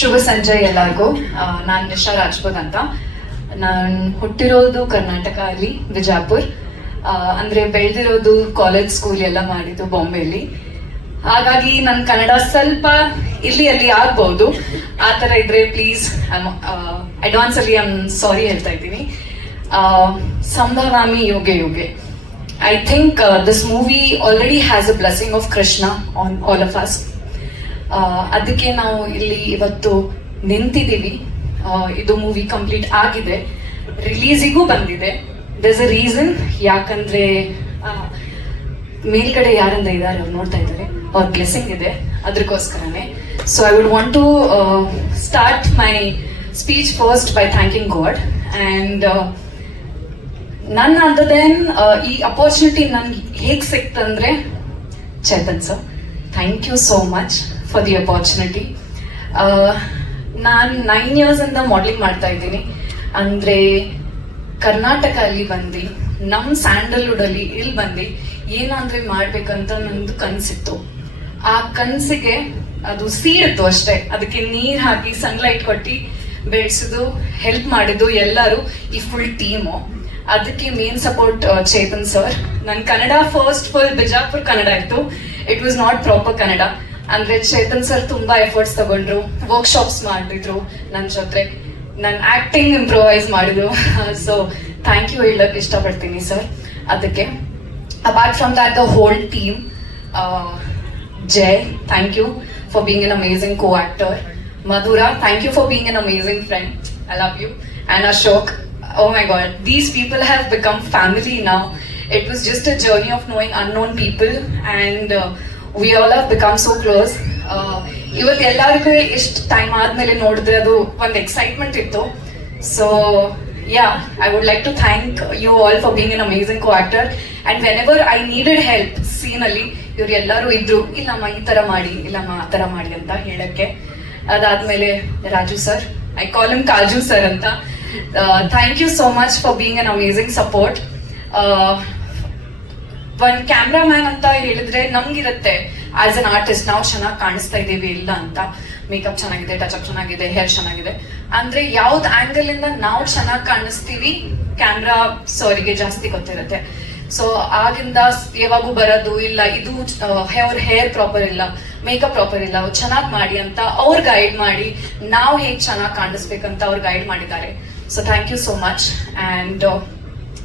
ಶುಭ ಸಂಜೆ ಎಲ್ಲರಿಗೂ. ನಾನು ನಿಶಾ ರಾಜ್ಪೂತ್ ಅಂತ. ನಾನು ಹುಟ್ಟಿರೋದು ಕರ್ನಾಟಕ ಅಲ್ಲಿ ಬಿಜಾಪುರ್ ಅಂದರೆ ಬೆಳೆದಿರೋದು ಕಾಲೇಜ್ ಸ್ಕೂಲ್ ಎಲ್ಲ ಮಾಡಿದ್ದು ಬಾಂಬೆಯಲ್ಲಿ ಹಾಗಾಗಿ ನನ್ನ ಕನ್ನಡ ಸ್ವಲ್ಪ ಇಲ್ಲಿ ಅಲ್ಲಿ ಆಗ್ಬಹುದು ಆ ಥರ ಇದ್ರೆ ಪ್ಲೀಸ್ ಅಡ್ವಾನ್ಸ್ ಅಲ್ಲಿ ಐಮ್ ಸಾರಿ ಹೇಳ್ತಾ ಇದ್ದೀನಿ. ಸಂಭವಾಮಿ ಯೋಗ ಯೋಗ. I think this movie already has a blessing of Krishna on all of us ಅದಕ್ಕೆ ನಾವು ಇಲ್ಲಿ ಇವತ್ತು ನಿಂತಿದ್ದೀವಿ. ಇದು ಮೂವಿ ಕಂಪ್ಲೀಟ್ ಆಗಿದೆ. ರಿಲೀಸಿಗೂ ಬಂದಿದೆ. ದಸ್ ಅ ರೀಸನ್ ಯಾಕಂದ್ರೆ ಮೇಲ್ಗಡೆ ಯಾರಿಂದ ಇದ್ದಾರೆ ಅವ್ರು ನೋಡ್ತಾ ಇದ್ದಾರೆ. ಅವ್ರ ಬ್ಲೆಸ್ಸಿಂಗ್ ಇದೆ ಅದಕ್ಕೋಸ್ಕರನೇ so I would want to start my speech first by thanking God and ನನ್ನ ಅಂದ ದೆನ್ ಈ ಅಪರ್ಚುನಿಟಿ ನನ್ಗೆ ಹೇಗೆ ಸಿಕ್ತಂದ್ರೆ, Chetan sir thank you so much for the opportunity ನಾನು ನೈನ್ ಇಯರ್ಸಿಂದ ಮಾಡಲಿಂಗ್ ಮಾಡ್ತಾ ಇದ್ದೀನಿ. ಅಂದರೆ ಕರ್ನಾಟಕ ಅಲ್ಲಿ ಬಂದು ನಮ್ಮ ಸ್ಯಾಂಡಲ್ವುಡಲ್ಲಿ ಇಲ್ಲಿ ಬಂದು ಏನಾದ್ರೆ ಮಾಡ್ಬೇಕಂತ ನಂದು ಕನಸಿತ್ತು. ಆ ಕನಸಿಗೆ ಅದು ಸೀಡಿತ್ತು ಅಷ್ಟೇ. ಅದಕ್ಕೆ ನೀರು ಹಾಕಿ ಸನ್ಲೈಟ್ ಕೊಟ್ಟು ಬೆಳೆಸಿದು ಹೆಲ್ಪ್ ಮಾಡಿದ್ದು ಎಲ್ಲರೂ ಈ ಫುಲ್ ಟೀಮು ಅದಕ್ಕೆ ಮೇನ್ ಸಪೋರ್ಟ್ ಚೇತನ್ ಸರ್ ನನ್ನ ಕನ್ನಡ ಫಸ್ಟ್ ಫುಲ್ ಬಿಜಾಪುರ್ ಕನ್ನಡ ಇತ್ತು. It was not proper Kannada. ಅಂದ್ರೆ ಚೇತನ್ ಸರ್ ತುಂಬಾ ಎಫರ್ಟ್ಸ್ ತಗೊಂಡ್ರು ವರ್ಕ್ಶಾಪ್ಸ್ ಮಾಡಿದ್ರು ನನ್ನ ಜೊತೆ ನನ್ನ ಆಕ್ಟಿಂಗ್ ಇಂಪ್ರೂವೈಸ್ ಮಾಡಿದ್ರು ಸೊ ಥ್ಯಾಂಕ್ ಯು ಹೇಳಕ್ ಇಷ್ಟಪಡ್ತೀನಿ ಸರ್ ಅದಕ್ಕೆ apart from that the whole team Jai thank you for being an amazing co actor Madhura, thank you for being an amazing friend. I love you. And Ashok, oh my god, these people have become family now. It was just a journey of knowing unknown people, and uh, we all have become so close ಇವತ್ತು ಎಲ್ಲರಿಗೂ ಇಷ್ಟು time ಆದ್ಮೇಲೆ ನೋಡಿದ್ರೆ ಅದು ಒಂದು excitement ಇತ್ತು. So yeah I would like to thank you all for being an amazing co actor and whenever I needed help ಸೀನಲ್ಲಿ ಇವ್ರು ಎಲ್ಲರೂ ಇದ್ರು ಇಲ್ಲಮ್ಮ ಈ ಥರ ಮಾಡಿ ಇಲ್ಲಮ್ಮ ಆ ಥರ ಮಾಡಿ ಅಂತ ಹೇಳಕ್ಕೆ. ಅದಾದ್ಮೇಲೆ Raju sir I call him Kaju sir ಅಂತ. Thank you so much for being an amazing support ಒಂದ್ ಕ್ಯಾಮ್ರಾಮ್ಯಾನ್ ಅಂತ ಹೇಳಿದ್ರೆ ನಮ್ಗಿರುತ್ತೆ. ಆಸ್ ಅನ್ ಆರ್ಟಿಸ್ಟ್ ನಾವು ಚೆನ್ನಾಗಿ ಕಾಣಿಸ್ತಾ ಇದೀವಿ ಇಲ್ಲ ಅಂತ. ಮೇಕಪ್ ಚೆನ್ನಾಗಿದೆ ಟಚ್ ಅಪ್ ಚೆನ್ನಾಗಿದೆ ಹೇರ್ ಚೆನ್ನಾಗಿದೆ. ಅಂದ್ರೆ ಯಾವ್ದು ಆಂಗಲ್ ಇಂದ ನಾವು ಚೆನ್ನಾಗಿ ಕಾಣಿಸ್ತೀವಿ ಕ್ಯಾಮ್ರಾ ಸರಿಗೆ ಜಾಸ್ತಿ ಗೊತ್ತಿರುತ್ತೆ. ಸೊ ಆಗಿಂದ ಯಾವಾಗೂ ಬರೋದು ಇಲ್ಲ, ಇದು ಅವ್ರ ಹೇರ್ ಪ್ರಾಪರ್ ಇಲ್ಲ ಮೇಕಪ್ ಪ್ರಾಪರ್ ಇಲ್ಲ, ಅವ್ರು ಚೆನ್ನಾಗಿ ಮಾಡಿ ಅಂತ ಅವ್ರು ಗೈಡ್ ಮಾಡಿ ನಾವು ಹೇಗೆ ಚೆನ್ನಾಗಿ ಕಾಣಿಸ್ಬೇಕಂತ ಅವ್ರು ಗೈಡ್ ಮಾಡಿದ್ದಾರೆ. So thank you so much and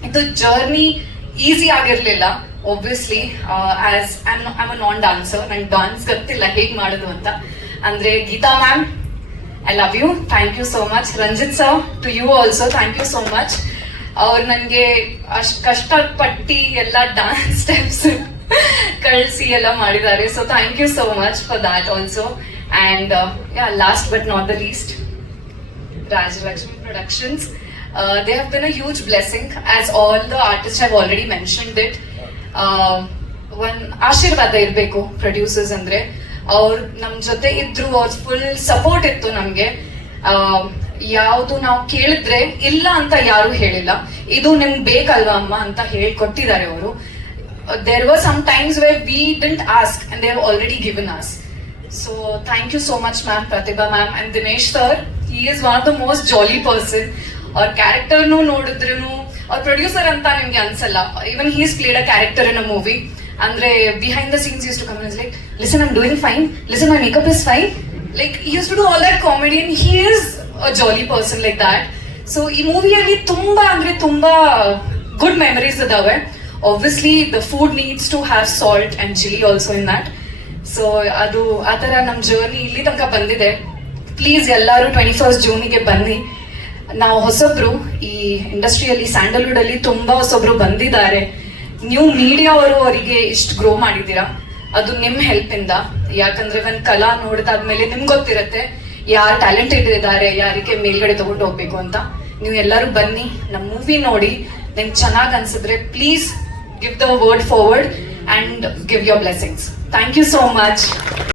ಇದು journey easy ಆಗಿರ್ಲಿಲ್ಲ obviously as I I'm a non dancer ನಂಗೆ ಡಾನ್ಸ್ ಗೊತ್ತಿಲ್ಲ, ಹೇಗ್ ಮಾಡೋದು ಅಂತ. ಅಂದ್ರೆ, Geeta ma'am I love you thank you so much Ranjit sir to you also thank you so much ಅವ್ರು ನನಗೆ ಅಷ್ಟು ಕಷ್ಟಪಟ್ಟು ಎಲ್ಲ ಡಾನ್ಸ್ ಸ್ಟೆಪ್ಸ್ ಕಳಿಸಿ ಎಲ್ಲ ಮಾಡಿದ್ದಾರೆ. So thank you so much for that also and yeah last but not the least Rajalakshmi Productions. Uh, they have been a huge blessing, as all the artists have already mentioned it. Uh, one ಆಶೀರ್ವಾದ ಇರಬೇಕು producers ಅಂದ್ರೆ. ಅವ್ರು ನಮ್ ಜೊತೆ ಇದ್ರು ಅವ್ರ full support ಇತ್ತು ನಮ್ಗೆ. ಯಾವುದು ನಾವು ಕೇಳಿದ್ರೆ ಇಲ್ಲ ಅಂತ ಯಾರು ಹೇಳಿಲ್ಲ. ಇದು ನಿಮ್ಗೆ ಬೇಕಲ್ವಾ ಅಮ್ಮ ಅಂತ ಹೇಳ್ಕೊಟ್ಟಿದ್ದಾರೆ ಅವರು. There were some times where we didn't ask and they've already given us so thank you so much ma'am Pratibha ma'am and Dinesh sir he is one of the most jolly person ಅವ್ರ ಕ್ಯಾರೆಕ್ಟರ್ನು ನೋಡಿದ್ರು ಅವ್ರ producer ಅಂತ ನಿಮ್ಗೆ ಅನ್ಸಲ್ಲ. Even he's played a character in a movie ಅಂದ್ರೆ behind the scenes used to come like listen I'm doing fine listen my makeup is fine like used to do all that comedy and he is a jolly person like that so ಈ ಮೂವಿಯಲ್ಲಿ ತುಂಬಾ ಅಂದ್ರೆ ತುಂಬಾ good memories ಇದಾವೆ. Obviously the food needs to have salt and chilli also in that so ಅದು ಆ ಥರ ನಮ್ಮ ಜರ್ನಿ ಇಲ್ಲಿ ತನಕ ಬಂದಿದೆ. ಪ್ಲೀಸ್ ಎಲ್ಲರೂ ಟ್ವೆಂಟಿ ಫಸ್ಟ್ ಜೂನಿಗೆ ಬನ್ನಿ. ನಾವು ಹೊಸಬ್ರು ಈ ಇಂಡಸ್ಟ್ರಿಯಲ್ಲಿ ಸ್ಯಾಂಡಲ್ವುಡ್ ಅಲ್ಲಿ ತುಂಬಾ ಹೊಸಬ್ರು ಬಂದಿದ್ದಾರೆ. ನೀವು ಮೀಡಿಯಾ ಅವರು ಅವರಿಗೆ ಇಷ್ಟು ಗ್ರೋ ಮಾಡಿದ್ದೀರಾ? ಅದು ನಿಮ್ ಹೆಲ್ಪ್ ಇಂದ. ಯಾಕಂದ್ರೆ ಒಂದ್ ಕಲಾ ನೋಡಿದಾದ್ಮೇಲೆ ನಿಮ್ಗೆ ಗೊತ್ತಿರತ್ತೆ, ಯಾರು ಟ್ಯಾಲೆಂಟೆಡ್ ಇದ್ದಾರೆ ಯಾರಿಗೆ ಮೇಲ್ಗಡೆ ತಗೊಂಡು ಹೋಗ್ಬೇಕು ಅಂತ. ನೀವು ಎಲ್ಲರೂ ಬನ್ನಿ ನಮ್ಮ ಮೂವಿ ನೋಡಿ ನಿಮ್ಗೆ ಚೆನ್ನಾಗಿ ಅನ್ಸಿದ್ರೆ please give the word forward and give your blessings thank you so much